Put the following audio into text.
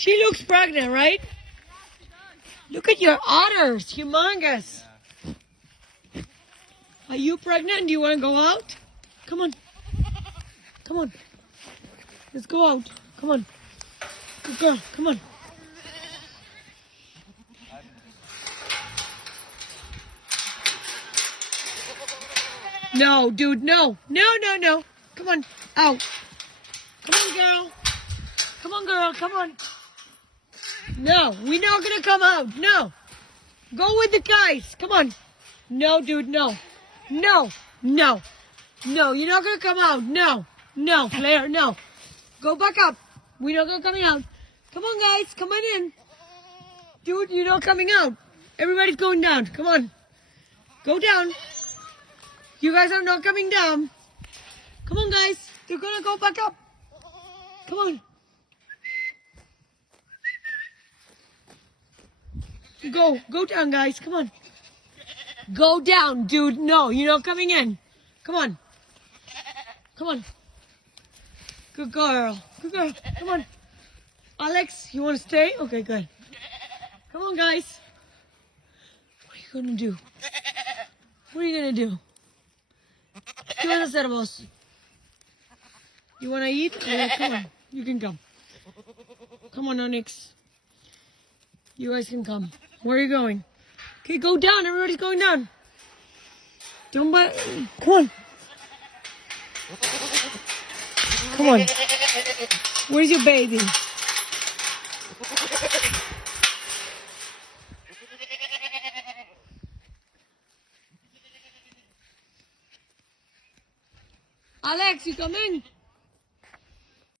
She looks pregnant, right? Look at your udders, humongous. Are you pregnant? Do you want to go out? Come on. Come on. Let's go out. Come on. Good girl. Come on. No, dude, no. No, no, no. Come on. Out. Come on, girl. Come on, girl. Come on. No, we're not going to come out. No. Go with the guys. Come on. No, dude, no. No. No. No, you're not going to come out. No. No, Claire, no. Go back up. We're not going to come out. Come on, guys. Come on in. Dude, you're not coming out. Everybody's going down. Come on. Go down. You guys are not coming down. Come on, guys. They're going to go back up. Come on. Go down, guys. Come on. Go down, dude. No, you're not coming in. Come on. Come on. Good girl. Good girl. Come on. Alex, you want to stay? Okay, good. Come on, guys. What are you going to do? What are you going to do? ¿Qué vas a hacer vos? You want to eat? Okay, come on. You can come. Come on, Onyx. You guys can come. Where are you going? Okay, go down. Everybody's going down. Don't bite. Come on. Come on. Where's your baby? Alex, you coming?